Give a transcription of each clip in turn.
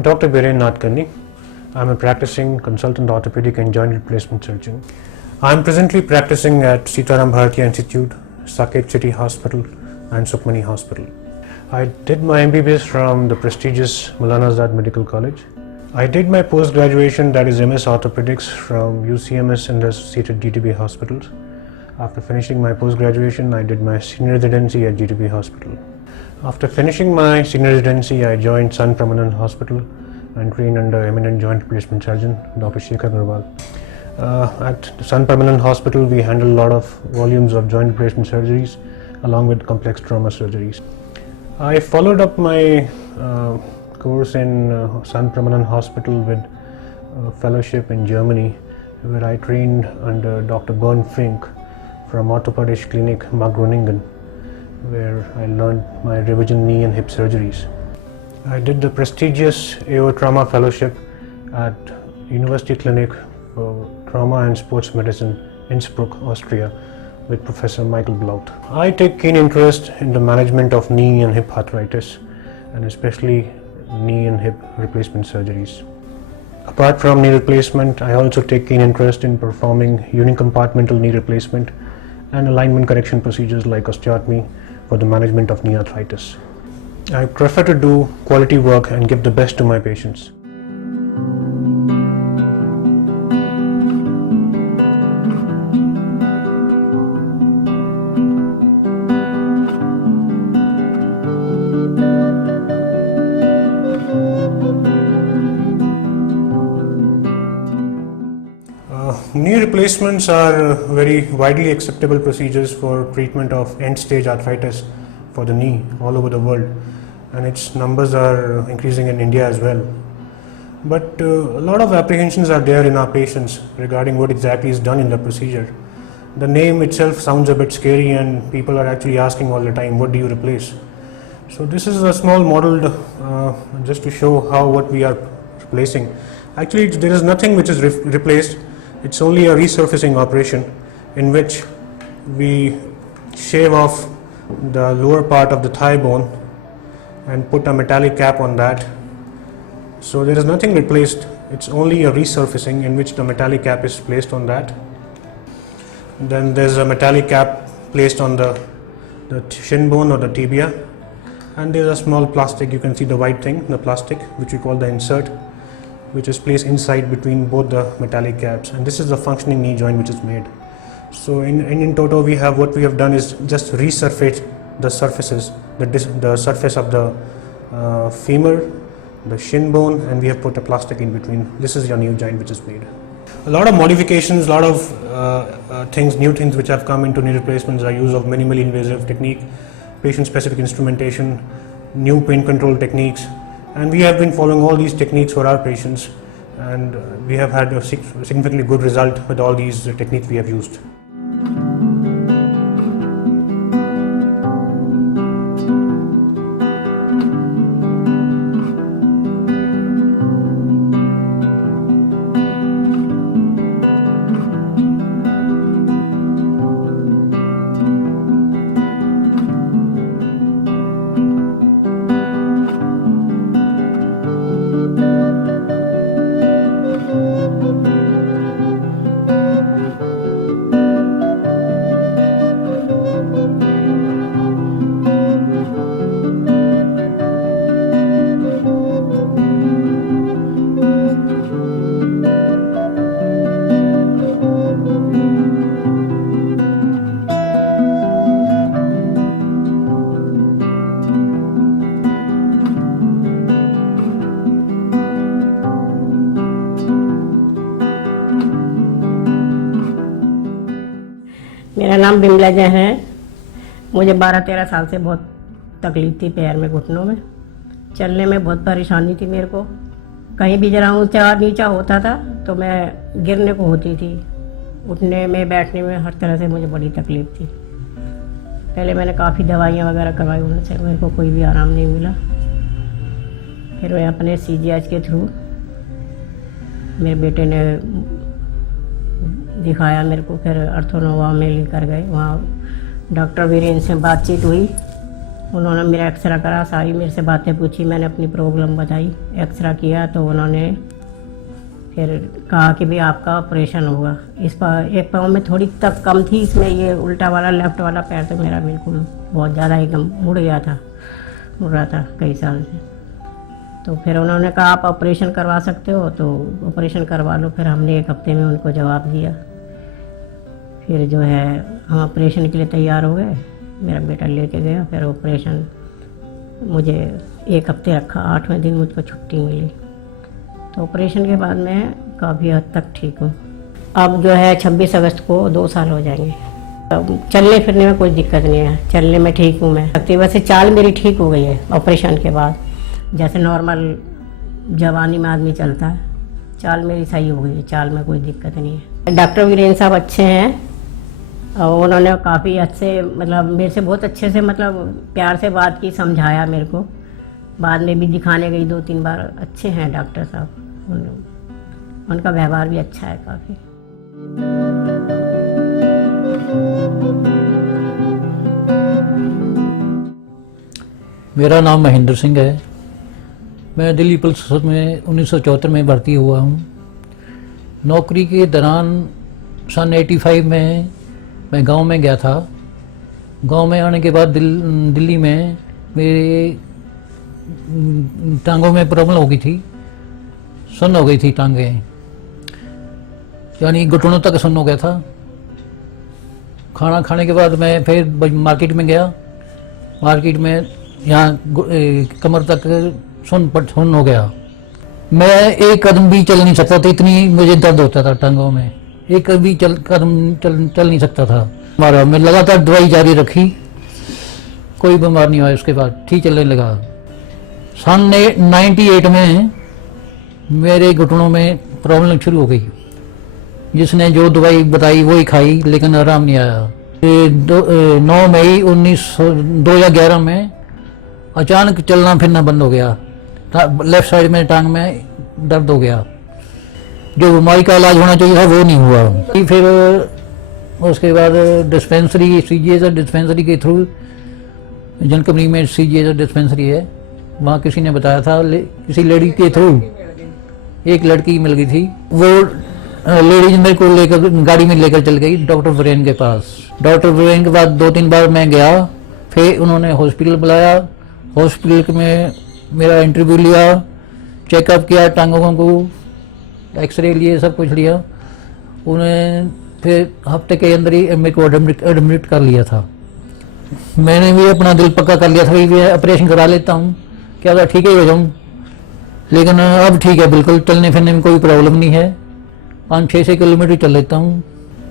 I'm Dr. Biren Nadkarni. I'm a practicing consultant orthopedic and joint replacement surgeon. I'm presently practicing at Sitaram Bharatiya Institute, Saket City Hospital and Sukhmani Hospital. I did my MBBS from the prestigious Maulana Azad Medical College. I did my post-graduation, that is MS Orthopedics, from UCMS and the associated GTB hospitals. After finishing my post-graduation, I did my senior residency at GTB Hospital. After finishing my senior residency, I joined Sun Permanent Hospital and trained under eminent joint replacement surgeon, Dr. Shekhar Agarwal. At Sun Permanent Hospital, we handle a lot of volumes of joint replacement surgeries along with complex trauma surgeries. I followed up my course in Sun Permanent Hospital with a fellowship in Germany, where I trained under Dr. Bernd Fink from Orthopedisch Klinik Markgroningen, where I learned my revision knee and hip surgeries. I did the prestigious AO Trauma Fellowship at University Clinic for Trauma and Sports Medicine, Innsbruck, Austria, with Professor Michael Blaut. I take keen interest in the management of knee and hip arthritis, and especially knee and hip replacement surgeries. Apart from knee replacement, I also take keen interest in performing unicompartmental knee replacement and alignment correction procedures like osteotomy for the management of knee arthritis. I prefer to do quality work and give the best to my patients. Knee replacements are very widely acceptable procedures for treatment of end-stage arthritis for the knee all over the world, and its numbers are increasing in India as well. But a lot of apprehensions are there in our patients regarding what exactly is done in the procedure. The name itself sounds a bit scary, and people are actually asking all the time, what do you replace? So this is a small model just to show what we are replacing. Actually, there is nothing which is replaced. It's only a resurfacing operation in which we shave off the lower part of the thigh bone and put a metallic cap on that. So there is nothing replaced. It's only a resurfacing in which the metallic cap is placed on that. Then there's a metallic cap placed on the shin bone or the tibia, and there's a small plastic, you can see the white thing, the plastic, which we call the insert, which is placed inside between both the metallic caps, and this is the functioning knee joint which is made. So in total, what we have done is just resurface the surfaces, the surface of the femur, the shin bone, and we have put a plastic in between. This is your new joint which is made. A lot of modifications, a lot of new things which have come into knee replacements are use of minimally invasive technique, patient-specific instrumentation, new pain control techniques. And we have been following all these techniques for our patients, and we have had a significantly good result with all these techniques we have used. मेरा नाम बिमला जैन है। मुझे 12-13 साल से बहुत तकलीफ थी पैर में, घुटनों में, चलने में बहुत परेशानी थी मेरे को। कहीं भी जरा ऊंचा नीचा होता था तो मैं गिरने को होती थी, उठने में बैठने में हर तरह से मुझे बड़ी तकलीफ थी। पहले मैंने काफ़ी दवाइयाँ वगैरह करवाई, उनसे मेरे को कोई भी आराम नहीं मिला। फिर मैं अपने CGH के थ्रू मेरे बेटे ने दिखाया मेरे को, फिर अर्थोनोवा में लेकर गए। वहाँ डॉक्टर वीरेन से बातचीत हुई उन्होंने मेरा एक्सरा करा, सारी मेरे से बातें पूछी, मैंने अपनी प्रॉब्लम बताई, एक्सरा किया तो उन्होंने फिर कहा कि भाई आपका ऑपरेशन होगा। इस पर एक पाँव में थोड़ी तक कम थी, इसमें ये उल्टा वाला लेफ़्ट वाला पैर तो मेरा बिल्कुल बहुत ज़्यादा एकदम मुड़ गया था, मुड़ रहा था कई साल से। तो फिर उन्होंने कहा आप ऑपरेशन करवा सकते हो, तो ऑपरेशन करवा लो। फिर हमने 1 हफ्ते में उनको जवाब दिया। फिर जो है हम ऑपरेशन के लिए तैयार हो गए, मेरा बेटा लेके गया। फिर ऑपरेशन मुझे 1 हफ्ते रखा, 8वें दिन मुझको छुट्टी मिली। तो ऑपरेशन के बाद मैं काफ़ी हद तक ठीक हूँ। अब जो है 26 अगस्त को 2 साल हो जाएंगे। अब चलने फिरने में कोई दिक्कत नहीं है, चलने में ठीक हूँ मैं। वैसे चाल मेरी ठीक हो गई है ऑपरेशन के बाद, जैसे नॉर्मल जवानी में आदमी चलता है, चाल मेरी सही हो गई है, चाल में कोई दिक्कत नहीं है। डॉक्टर वीरेंद्र साहब अच्छे हैं और उन्होंने काफ़ी अच्छे मतलब मेरे से बहुत अच्छे से मतलब प्यार से बात की, समझाया मेरे को। बाद में भी दिखाने गई 2-3 बार। अच्छे हैं डॉक्टर साहब, उनका व्यवहार भी अच्छा है काफ़ी। मेरा नाम महेंद्र सिंह है। मैं दिल्ली पुलिस में 1974 में भर्ती हुआ हूँ। नौकरी के दौरान सन 85 में मैं गांव में गया था। गांव में आने के बाद दिल्ली में मेरे टांगों में प्रॉब्लम हो गई थी, सुन्न हो गई थी टांगें, यानी घुटनों तक सुन्न हो गया था। खाना खाने के बाद मैं फिर मार्केट में गया। मार्केट में यहाँ कमर तक सुन्न हो गया। मैं एक कदम भी चल नहीं सकता था, इतनी मुझे दर्द होता था टांगों में। एक कदम भी चल नहीं सकता था। हमारा मैं लगातार दवाई जारी रखी, कोई बीमार नहीं हुआ। उसके बाद ठीक चलने लगा। सन 98 में मेरे घुटनों में प्रॉब्लम शुरू हो गई। जिसने जो दवाई बताई वही खाई, लेकिन आराम नहीं आया। 9 मई 2011 में अचानक चलना फिरना बंद हो गया। लेफ्ट साइड में टांग में दर्द हो गया। जो बीमारी का इलाज होना चाहिए था वो नहीं हुआ। फिर उसके बाद डिस्पेंसरी, सीजीएचएस डिस्पेंसरी के थ्रू, जनकपुरी में सीजीएचएस डिस्पेंसरी है, वहाँ किसी ने बताया था, किसी लेडी के थ्रू एक लड़की मिल गई थी। वो लेडीज मेरे को लेकर गाड़ी में लेकर चल गई डॉक्टर वीरेन के पास। डॉक्टर वीरेन के बाद 2-3 बार मैं गया। फिर उन्होंने हॉस्पिटल बुलाया। हॉस्पिटल में मेरा इंटरव्यू लिया, चेकअप किया, टांगों को एक्सरे लिए, सब कुछ लिया। उन्हें फिर हफ्ते के अंदर ही मेरे को एडमिट कर लिया था। मैंने भी अपना दिल पक्का कर लिया था कि मैं ऑपरेशन करा लेता हूँ, क्या था ठीक ही हो जाऊँ। लेकिन अब ठीक है, बिल्कुल चलने फिरने में कोई प्रॉब्लम नहीं है। 5-6 किलोमीटर चल लेता हूँ।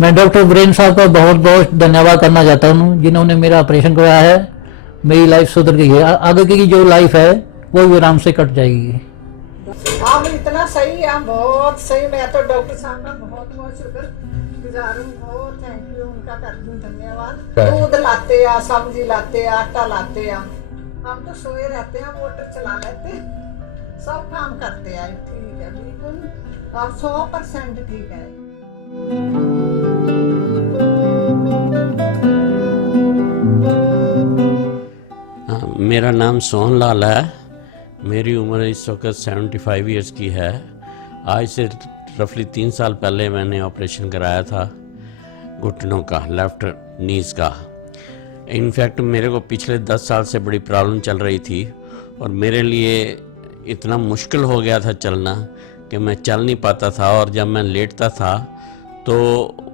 मैं डॉक्टर वीरेंद्र साहब का बहुत बहुत धन्यवाद करना चाहता हूँ, जिन्होंने मेरा ऑपरेशन कराया है। मेरी लाइफ सुधर गई है। आगे की जो लाइफ है वो भी आराम से कट जाएगी। आप इतना सही है, बहुत सही। मैं तो डॉक्टर साहब का बहुत बहुत शुक्रगुजार हूँ। बहुत थैंक यू उनका करती हूँ, धन्यवाद। दूध लाते आ, सब्जी लाते आ, आटा लाते आ। हम तो सोए रहते हैं, मोटर चला लेते, सब काम करते हैं। ठीक है, बिल्कुल आप 100% ठीक है। मेरा नाम सोहन लाल है। मेरी उम्र इस वक्त 75 ईयर्स की है। आज से रफली 3 साल पहले मैंने ऑपरेशन कराया था घुटनों का, लेफ्ट नीज का। इनफैक्ट मेरे को पिछले 10 साल से बड़ी प्रॉब्लम चल रही थी और मेरे लिए इतना मुश्किल हो गया था चलना कि मैं चल नहीं पाता था। और जब मैं लेटता था तो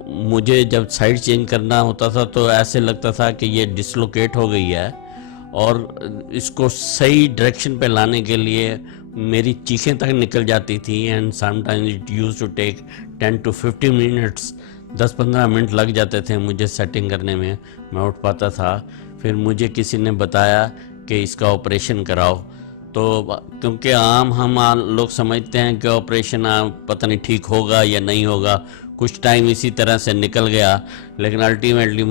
मुझे जब साइड चेंज करना होता था तो ऐसे लगता था कि ये डिसलोकेट हो गई है। और इसको सही डायरेक्शन पे लाने के लिए मेरी चीखें तक निकल जाती थी। And sometimes it used to take 10 to 15 minutes, 10-15 minute लग जाते थे मुझे सेटिंग करने में, मैं उठ पाता था। फिर मुझे किसी ने बताया कि इसका ऑपरेशन कराओ। तो क्योंकि आम हम लोग समझते हैं कि ऑपरेशन पता नहीं ठीक होगा या नहीं होगा। कुछ टाइम इसी तरह से निकल गया, लेकिन अल्टीमेटली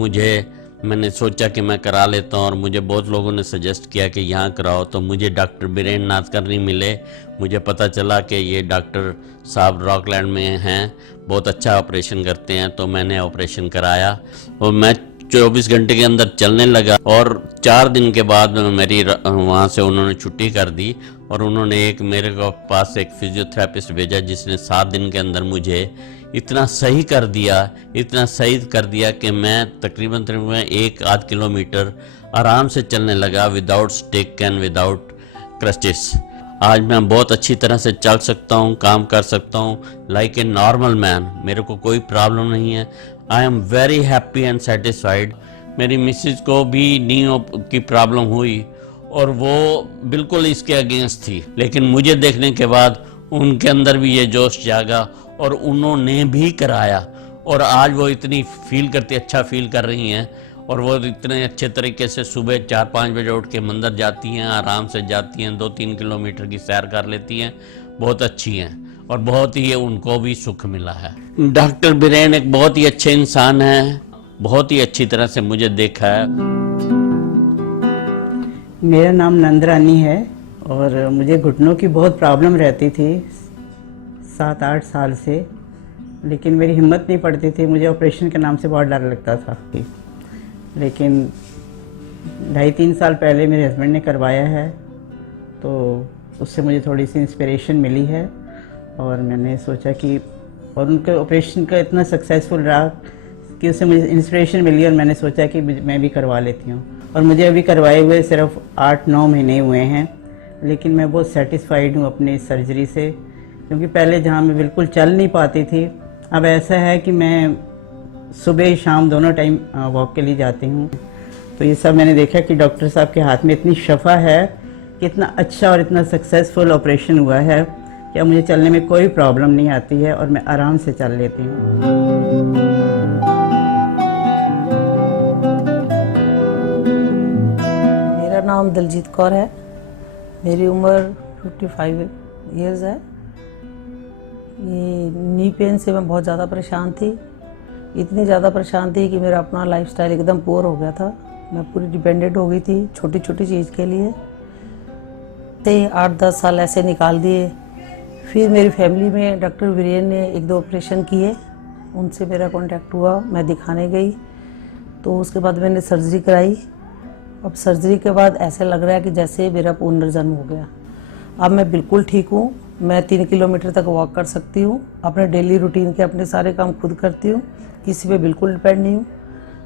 मैंने सोचा कि मैं करा लेता हूँ। और मुझे बहुत लोगों ने सजेस्ट किया कि यहाँ कराओ, तो मुझे डॉक्टर बीरेन नाथकर्णी मिले। मुझे पता चला कि ये डॉक्टर साहब रॉकलैंड में हैं, बहुत अच्छा ऑपरेशन करते हैं। तो मैंने ऑपरेशन कराया और मैं 24 घंटे के अंदर चलने लगा और 4 दिन के बाद मेरी वहाँ से उन्होंने छुट्टी कर दी और उन्होंने मेरे को पास एक फिजियोथेरेपिस्ट भेजा जिसने 7 दिन के अंदर मुझे इतना सही कर दिया कि मैं तकरीबन 1-8 किलोमीटर आराम से चलने लगा without stick and without crutches. आज मैं बहुत अच्छी तरह से चल सकता हूँ, काम कर सकता हूँ लाइक ए नॉर्मल मैन। मेरे को कोई प्रॉब्लम नहीं है। I am very happy and satisfied. मेरी मिसेज को भी नी की प्रॉब्लम हुई और वो बिल्कुल इसके अगेंस्ट थी, लेकिन मुझे देखने के बाद उनके अंदर भी ये जोश जागा और उन्होंने भी कराया और आज वो इतनी अच्छा फील कर रही हैं और वो इतने अच्छे तरीके से सुबह 4-5 बजे उठ के मंदिर जाती हैं, आराम से जाती हैं, 2-3 किलोमीटर की सैर कर लेती हैं, बहुत अच्छी हैं और बहुत ही उनको भी सुख मिला है। डॉक्टर बीरेन एक बहुत ही अच्छे इंसान हैं, बहुत ही अच्छी तरह से मुझे देखा है। मेरा नाम नंदरानी है और मुझे घुटनों की बहुत प्रॉब्लम रहती थी 7-8 साल से, लेकिन मेरी हिम्मत नहीं पड़ती थी। मुझे ऑपरेशन के नाम से बहुत डर लगता था, लेकिन 2.5-3 साल पहले मेरे हस्बैंड ने करवाया है तो उससे मुझे थोड़ी सी इंस्पिरेशन मिली है और मैंने सोचा कि और उनके ऑपरेशन का इतना सक्सेसफुल रहा कि उससे मुझे इंस्पिरेशन मिली और मैंने सोचा कि मैं भी करवा लेती हूँ। और मुझे अभी करवाए हुए सिर्फ 8-9 महीने हुए हैं, लेकिन मैं बहुत सेटिस्फाइड हूँ अपनी सर्जरी से, क्योंकि पहले जहाँ मैं बिल्कुल चल नहीं पाती थी, अब ऐसा है कि मैं सुबह शाम दोनों टाइम वॉक के लिए जाती हूँ। तो ये सब मैंने देखा कि डॉक्टर साहब के हाथ में इतनी शफा है कि इतना अच्छा और इतना सक्सेसफुल ऑपरेशन हुआ है कि अब मुझे चलने में कोई प्रॉब्लम नहीं आती है और मैं आराम से चल लेती हूँ। मेरा नाम दलजीत कौर है, मेरी उम्र 55 इयर्स है। ये नी पेन से मैं बहुत ज़्यादा परेशान थी, इतनी ज़्यादा परेशान थी कि मेरा अपना लाइफस्टाइल एकदम पुअर हो गया था। मैं पूरी डिपेंडेंट हो गई थी छोटी छोटी चीज़ के लिए। ते 8-10 साल ऐसे निकाल दिए। फिर मेरी फैमिली में डॉक्टर वीरेन ने 1-2 ऑपरेशन किए, उनसे मेरा कांटेक्ट हुआ, मैं दिखाने गई तो उसके बाद मैंने सर्जरी कराई। अब सर्जरी के बाद ऐसे लग रहा है कि जैसे मेरा पुनर्जन्म हो गया। अब मैं बिल्कुल ठीक हूँ, मैं 3 किलोमीटर तक वॉक कर सकती हूँ, अपने डेली रूटीन के अपने सारे काम खुद करती हूँ, किसी पे बिल्कुल डिपेंड नहीं हूँ।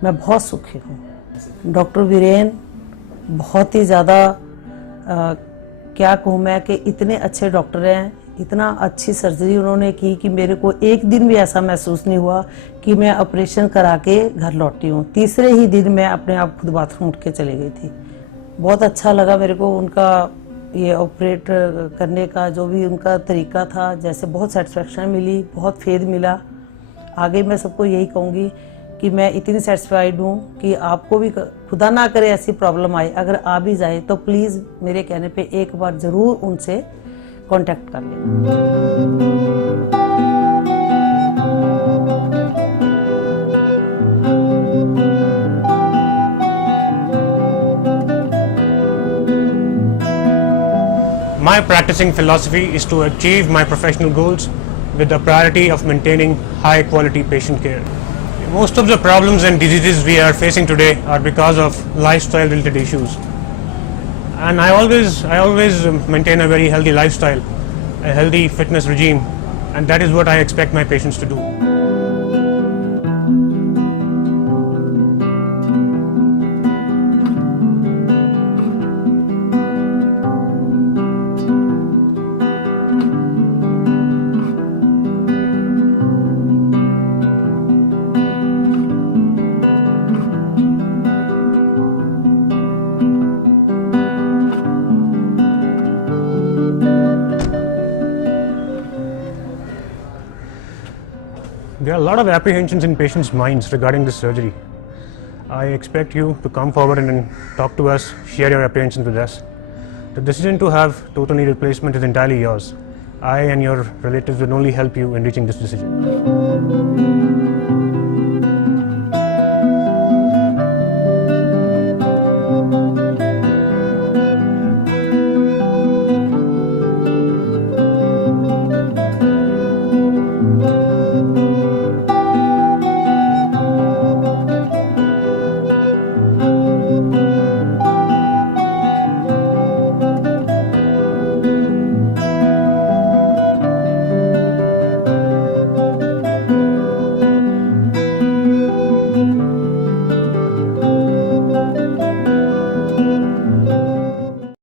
मैं बहुत सुखी हूँ। डॉक्टर वीरेन बहुत ही ज़्यादा क्या कहूँ मैं कि इतने अच्छे डॉक्टर हैं, इतना अच्छी सर्जरी उन्होंने की कि मेरे को एक दिन भी ऐसा महसूस नहीं हुआ कि मैं ऑपरेशन करा के घर लौटी हूँ। तीसरे ही दिन मैं अपने आप खुद बाथरूम उठ के चली गई थी। बहुत अच्छा लगा मेरे को उनका ये ऑपरेट करने का जो भी उनका तरीका था, जैसे बहुत सेटिस्फेक्शन मिली, बहुत फेद मिला। आगे मैं सबको यही कहूँगी कि मैं इतनी सेटिस्फाइड हूँ कि आपको भी खुदा ना करे ऐसी प्रॉब्लम आए, अगर आ भी जाए तो प्लीज़ मेरे कहने पे एक बार ज़रूर उनसे कांटेक्ट कर लेना। My practicing philosophy is to achieve my professional goals with the priority of maintaining high quality patient care. Most of the problems and diseases we are facing today are because of lifestyle related issues. And I always maintain a very healthy lifestyle, a healthy fitness regime, and that is what I expect my patients to do. There are a lot of apprehensions in patients' minds regarding this surgery. I expect you to come forward and talk to us, share your apprehensions with us. The decision to have total knee replacement is entirely yours. I and your relatives will only help you in reaching this decision.